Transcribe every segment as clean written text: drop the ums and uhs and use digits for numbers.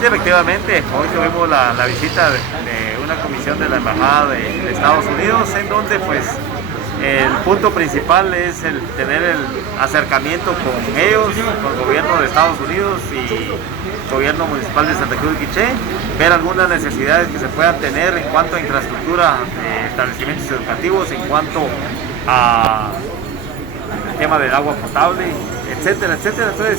Sí, efectivamente, hoy tuvimos la visita de una comisión de la Embajada de Estados Unidos, en donde pues el punto principal es el tener el acercamiento con ellos, con el gobierno de Estados Unidos y gobierno municipal de Santa Cruz de Quiché, ver algunas necesidades que se puedan tener en cuanto a infraestructura, establecimientos educativos, en cuanto a el tema del agua potable, etcétera, etcétera. Entonces,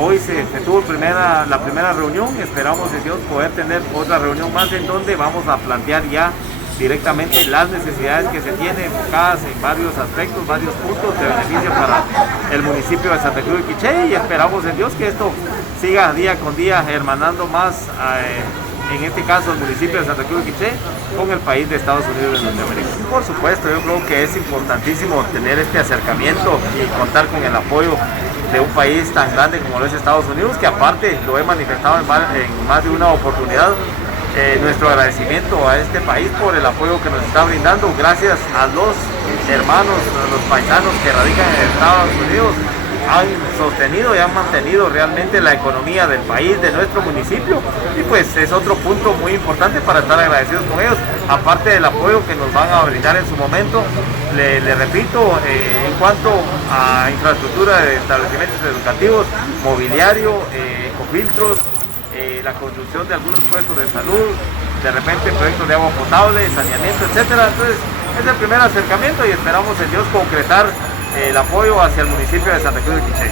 hoy se tuvo la primera reunión, esperamos de Dios poder tener otra reunión más en donde vamos a plantear ya directamente las necesidades que se tienen enfocadas en varios aspectos, varios puntos de beneficio para el municipio de Santa Cruz de Quiché, y esperamos en Dios que esto siga día con día hermanando más, en este caso el municipio de Santa Cruz de Quiché, con el país de Estados Unidos de Norteamérica. Por supuesto, yo creo que es importantísimo tener este acercamiento y contar con el apoyo de un país tan grande como lo es Estados Unidos, que aparte lo he manifestado en más de una oportunidad, nuestro agradecimiento a este país por el apoyo que nos está brindando, gracias a los hermanos, a los paisanos que radican en Estados Unidos, han sostenido y han mantenido realmente la economía del país, de nuestro municipio, y pues es otro punto muy importante para estar agradecidos con ellos, aparte del apoyo que nos van a brindar en su momento. Le repito, en cuanto a infraestructura de establecimientos educativos, mobiliario, ecofiltros, la construcción de algunos puestos de salud, de repente proyectos de agua potable, saneamiento, etcétera. Entonces es el primer acercamiento y esperamos en Dios concretar el apoyo hacia el municipio de Santa Cruz de Quiché.